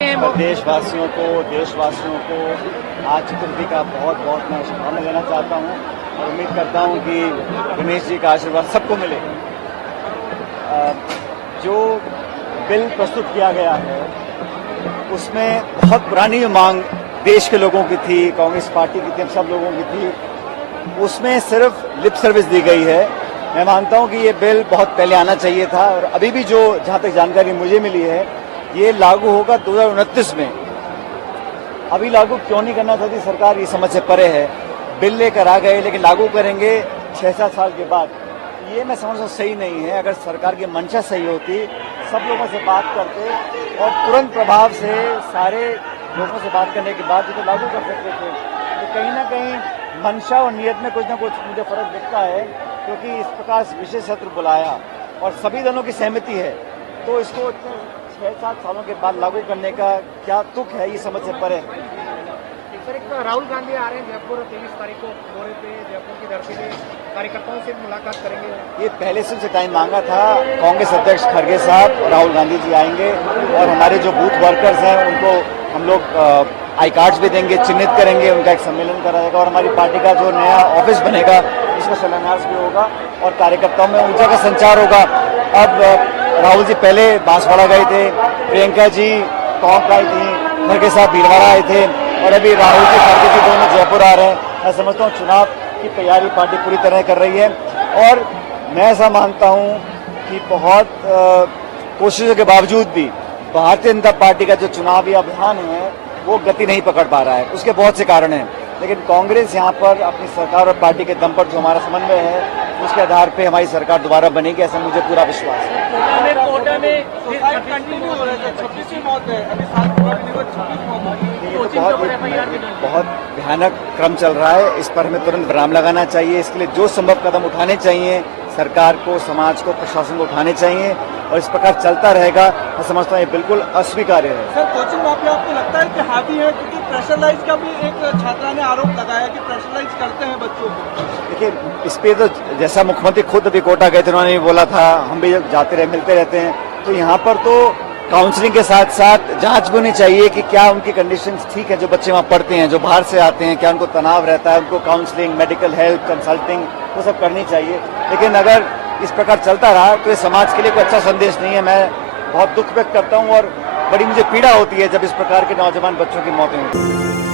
देशवासियों को आज चतुर्थी का बहुत बहुत मैं शुभकामनाएं देना चाहता हूं और उम्मीद करता हूं कि गणेश जी का आशीर्वाद सबको मिले। जो बिल प्रस्तुत किया गया है उसमें बहुत पुरानी मांग देश के लोगों की थी, कांग्रेस पार्टी की थी, हम सब लोगों की थी। उसमें सिर्फ लिप सर्विस दी गई है। मैं मानता हूं कि ये बिल बहुत पहले आना चाहिए था और अभी भी जो जहां तक जानकारी मुझे मिली है ये लागू होगा 2029 में। अभी लागू क्यों नहीं करना चाहती सरकार, ये समझ से परे है। बिल लेकर आ गए लेकिन लागू करेंगे 6-7 साल के बाद, ये मैं समझता सही नहीं है। अगर सरकार की मंशा सही होती, सब लोगों से बात करते और तुरंत प्रभाव से सारे लोगों से बात करने के बाद तो लागू कर सकते थे। तो कहीं ना कहीं मंशा और नियत में कुछ ना कुछ मुझे फर्क दिखता है, क्योंकि इस प्रकार विशेष सत्र बुलाया और सभी दलों की सहमति है, तो इसको 6-7 सालों के बाद लागू करने का क्या तुक है, ये समझ से परे। सर, एक तो राहुल गांधी आ रहे हैं जयपुर 23 तारीख को दौरे पे, जयपुर की धरती पे कार्यकर्ताओं से मुलाकात करेंगे। ये पहले से टाइम मांगा था। कांग्रेस अध्यक्ष खड़गे साहब और राहुल गांधी जी आएंगे और हमारे जो बूथ वर्कर्स हैं उनको हम लोग आई कार्ड्स भी देंगे, चिन्हित करेंगे, उनका एक सम्मेलन कराएगा और हमारी पार्टी का जो नया ऑफिस बनेगा उसका शिलान्यास भी होगा और कार्यकर्ताओं में ऊर्जा का संचार होगा। अब राहुल जी पहले बांसवाड़ा गए थे, प्रियंका जी टोंक आई थी, खड़गे साहब भीलवाड़ा आए थे और अभी राहुल जी खड़गे जी दोनों जयपुर आ रहे हैं। मैं समझता हूँ चुनाव की तैयारी पार्टी पूरी तरह कर रही है और मैं ऐसा मानता हूँ कि बहुत कोशिशों के बावजूद भी भारतीय जनता पार्टी का जो चुनावी अभियान है वो गति नहीं पकड़ पा रहा है। उसके बहुत से कारण हैं, लेकिन कांग्रेस यहाँ पर अपनी सरकार और पार्टी के दम पर जो हमारा समन्वय है उसके आधार पे हमारी सरकार दोबारा बनेगी, ऐसा मुझे पूरा विश्वास है। बहुत भयानक क्रम चल रहा है, इस पर हमें तुरंत विराम लगाना चाहिए। इसके लिए जो संभव कदम उठाने चाहिए सरकार को, समाज को, प्रशासन को उठाने चाहिए और इस प्रकार चलता रहेगा मैं समझता हूँ ये बिल्कुल अस्वीकार्य है। सर, कोचिंग माफिया आपको लगता है कि हावी है, क्योंकि प्रेशराइज का भी एक छात्रा ने आरोप लगाया कि प्रेशराइज करते हैं बच्चों को। देखिए, इस पे तो जैसा मुख्यमंत्री खुद अभी कोटा गए थे, उन्होंने भी बोला था, हम भी जाते रहे, मिलते रहते हैं, तो यहाँ पर तो काउंसलिंग के साथ साथ जांच भी होनी चाहिए कि क्या उनकी कंडीशंस ठीक है। जो बच्चे वहाँ पढ़ते हैं, जो बाहर से आते हैं, क्या उनको तनाव रहता है, उनको काउंसलिंग, मेडिकल हेल्प, कंसल्टिंग वो सब करनी चाहिए। लेकिन अगर इस प्रकार चलता रहा तो ये समाज के लिए कोई अच्छा संदेश नहीं है। मैं बहुत दुख व्यक्त करता हूँ और बड़ी मुझे पीड़ा होती है जब इस प्रकार के नौजवान बच्चों की मौतें होती हैं।